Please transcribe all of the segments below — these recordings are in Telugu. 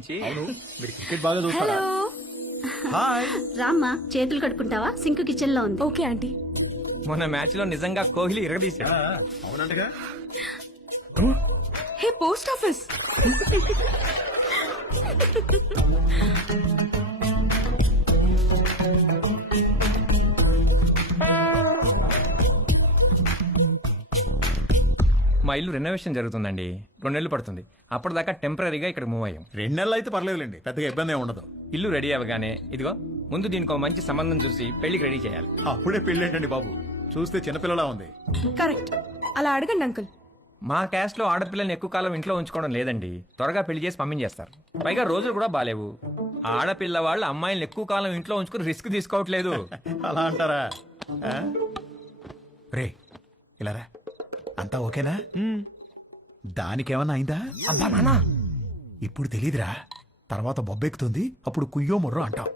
అవును, మీరు క్రికెట్ బాగా చూస్తారా? Hello hi. రామ్మా చేతులు కడుక్కుంటావా? సింక్ కిచెన్ లో ఉంది. Okay aunty. మొన్న మ్యాచ్ లో నిజంగా కోహ్లీ ఇరగదీశాడు. అవునంటగా. Hey post office. మా ఇల్లు రెనోవేషన్ జరుగుతుందండి, 2 నెలలు పడుతుంది. అప్పటిదాకా టెంపరీగా ఇక్కడ మూవ్ అయ్యాం. 2 నెలలు అయితే పర్లేదులేండి, పెద్దగా ఇబ్బంది ఏమి ఉండదు. ఇల్లు రెడీ అవ్వగానే ఇదిగో ముందు దీనికి ఒక మంచి సంబంధం చూసి పెళ్లికి రెడీ చేయాలి. అప్పుడే పెళ్ళేంటండి బాబు, చూస్తే చిన్నపిల్లలా ఉంది. కరెక్ట్, అలా అడగండి అంకుల్. మా క్యాస్ట్ లో ఆడపిల్లని ఎక్కువ కాలం ఇంట్లో ఉంచుకోవడం లేదండి, త్వరగా పెళ్లి చేసి పంపించేస్తారు. పైగా రోజులు కూడా బాలేవు. ఆడపిల్ల వాళ్ళు అమ్మాయిలను ఎక్కువ కాలం ఇంట్లో ఉంచుకుని రిస్క్ తీసుకోవట్లేదు. అలా అంటారా? రే ఇలా రా, అంతా ఓకేనా? దానికేమన్నా అయిందా? అబ్బా నానా, ఇప్పుడు తెలీదురా, తర్వాత బొబ్బెక్కుతుంది, అప్పుడు కుయ్యో ముర్రో అంటావు.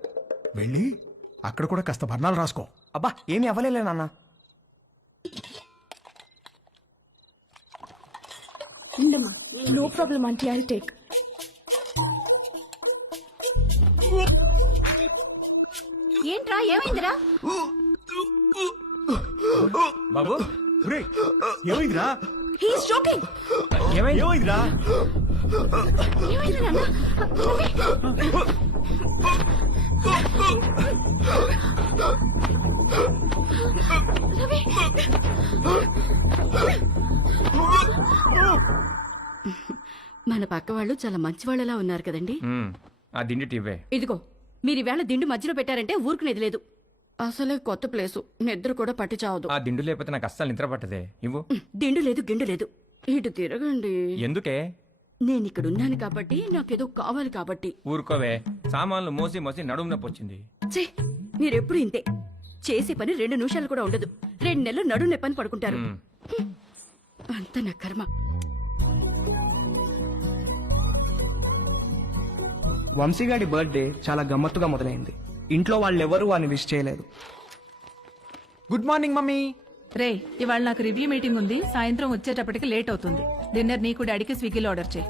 వెళ్ళి అక్కడ కూడా కాస్త బర్ణాలు రాసుకో. అబ్బా ఏమి అవ్వలేలే నాన్న. ఉండమ్మా. No problem aunty, I take. ఏంట్రా ఏమైందిరా? బాబు రే, ఏమైందిరా? He's joking. ఏమైంది? ఏమైందిరా? ఏమైందిరా నాన్న? మన పక్క వాళ్ళు చాలా మంచి వాళ్ళలా ఉన్నారు కదండి. ఆ దిండి టివ్వే. ఇదిగో మీరు ఈవేళ దిండు మధ్యలో పెట్టారంటే ఊరుకునేది లేదు. అసలే కొత్త ప్లేసు, నిద్ర కూడా పట్టి చావదు. ఆ దిండు లేకపోతే నాకు అస్సలు నిద్ర పట్టదే. ఇవ్వు. దిండు లేదు గిండు లేదు, ఇటు తిరగండి. ఎందుకే? నేను ఇక్కడ ఉన్నాను కాబట్టి, నాకేదో కావాలి కాబట్టి. ఊరుకోవే, సామాన్లు మోసి మోసి నడుము నొప్పి వచ్చింది. ఛే, మీరెప్పుడు ఇంతే. చేసే పని 2 నిమిషాలు కూడా ఉండదు. 2 నెలలు నడు నెప్పని పడుకుంటారు. అంత నా కర్మ. వంశీగాడి బర్త్డే చాలా గమ్మత్తుగా మొదలైంది. ఇంట్లో వాళ్ళెవరూ వాడిని విష్ చేయలేదు. Good morning mummy. రే, ఇవాళ నాకు రివ్యూ మీటింగ్ ఉంది, సాయంత్రం వచ్చేటప్పటికి లేట్ అవుతుంది. డిన్నర్ నీకు డాడీకి స్విగ్గీలో ఆర్డర్ చేయి.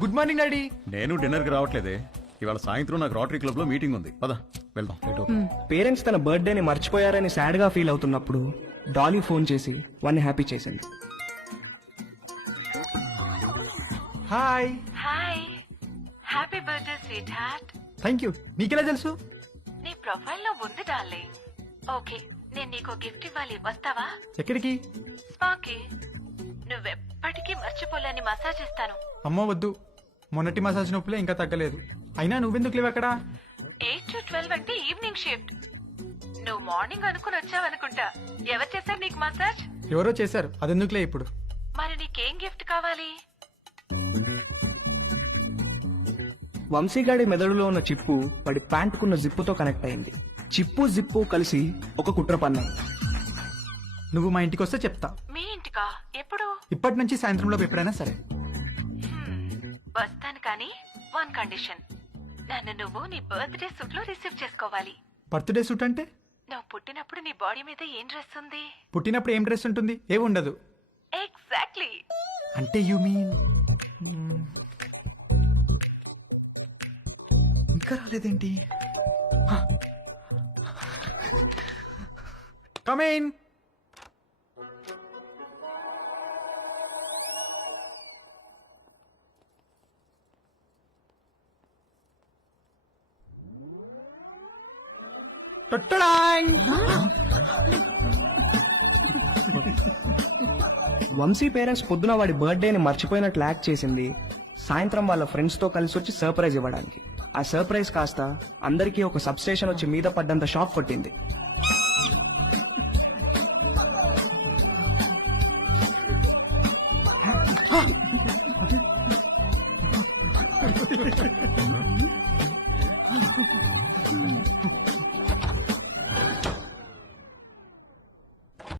Good morning daddy. నేను డిన్నర్ కి రావట్లేదే, ఇవాళ సాయంత్రం నాకు రోటరీ క్లబ్ లో మీటింగ్ ఉంది. పద వెళ్దాం. పేరెంట్స్ తన బర్త్డేని మర్చిపోయారని సాడ్ గా ఫీల్ అవుతున్నప్పుడు డాలీ ఫోన్ చేసి వాడిని హ్యాపీ చేసింది. Hi. Hi, happy birthday sweet heart. Thank you. మీకెలా తెలుసు? నీ ప్రొఫైల్ లో ఉంది డార్లింగ్. ఓకే, నేను నీకు గిఫ్ట్ ఇవ్వాలి, వస్తావా? ఎక్కడికి? స్పాకి. నువ్వెప్పటికీ మర్చిపోలేని మసాజ్ ఇస్తాను. అమ్మో వద్దు, మొన్నటి మసాజ్ నొప్పులే ఇంకా తగ్గలేదు. అయినా నువ్వెందుకు లేవు అక్కడ? 8 to 12 అంటే ఈవినింగ్ షిఫ్ట్. నువ్వు మార్నింగ్ అనుకుని వచ్చావనుకుంటా. ఎవరు చేశారు నీకు మసాజ్? ఎవరో చేశారు, అదెందుకులే ఇప్పుడు. మరి నీకేం గిఫ్ట్ కావాలి? వంశీగాడి మెదడులో ఉన్న చిప్పు వాడి ప్యాంటుకున్న జిప్పుతో కనెక్ట్ అయింది. చిప్పు జిప్పు కలిసి ఒక కుట్ర పన్నాయి. నువ్వు మా ఇంటికి వస్తే చెప్తా. మీ ఇంటికా? ఎప్పుడు? ఇప్పటి నుంచి సాయంత్రంలోపు ఎప్పుడైనా సరే. వస్తాను, కానీ 1 కండిషన్. నన్ను నువ్వు నీ బర్త్డే సూట్ లో రిసీవ్ చేసుకోవాలి. బర్త్డే సూట్ అంటే? నువ్వు పుట్టినప్పుడు నీ బాడీ మీద ఏం డ్రెస్ ఉంది? పుట్టినప్పుడు ఏం డ్రెస్ ఉంటుంది? ఏమి ఉండదు. ఎగ్జాక్ట్లీ. అంటే యు మీన్ ఇంకా రాలేదేంటి? Come in. వంశీ పేరెంట్స్ పొద్దున వాడి బర్త్డేని మర్చిపోయినట్లు యాక్ట్ చేసింది సాయంత్రం వాళ్ళ ఫ్రెండ్స్ తో కలిసి వచ్చి సర్ప్రైజ్ ఇవ్వడానికి. ఆ సర్ప్రైజ్ కాస్త అందరికీ ఒక సబ్ స్టేషన్ వచ్చి మీద పడ్డంత షాక్ కొట్టింది.